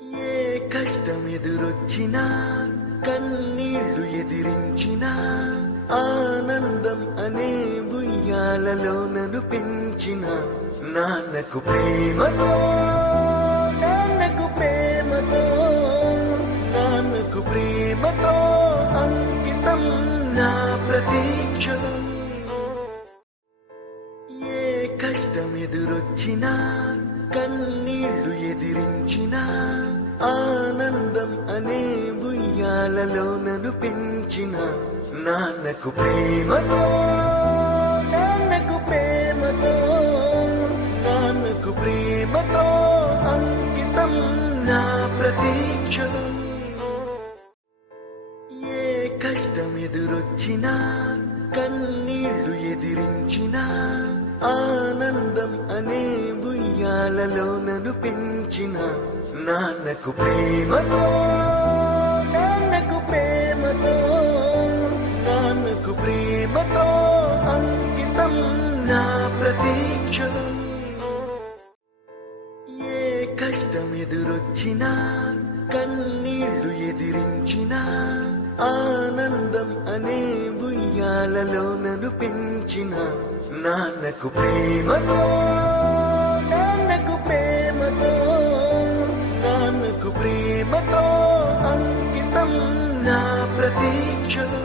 ఏ కష్టం ఎదురొచ్చినా కన్నీళ్లు ఎదిరించినా ఆనందం అనే ఉయ్యాలలో నన్ను పెంచిన నాన్నకు ప్రేమతో నాన్నకు ప్రేమతో నాన్నకు ప్రేమతో అంకితం నా ప్రతీక్షణం. ఏ కష్టం ఎదురొచ్చినా కన్నీళ్లు ఎదిరించినా ఆనందం అనే ఉయ్యాలలో నన్ను పెంచిన నాన్నకు ప్రేమతో నాన్నకు ప్రేమతో నాన్నకు ప్రేమతో అంకితం నా ప్రతీక్షణం. ఏ కష్టం ఎదురొచ్చినా కన్నీళ్లు ఎదిరించినా ఆనందం అనే ఉయ్యాలలో నన్ను పెంచిన నాన్నకు ప్రేమతో నాన్నకు ప్రేమతో నాన్నకు ప్రేమతో అంకితం నా ప్రతీక్షణం. ఏ కష్టం ఎదురొచ్చినా కన్నీళ్లు ఎదిరించినా ఆనందం అనే ఉయ్యాలలో నన్ను పెంచిన నాన్నకు ప్రేమతో నాన్నకు ప్రేమతో నాన్నకు ప్రేమతో అంకితం నా ప్రతీక్షణం.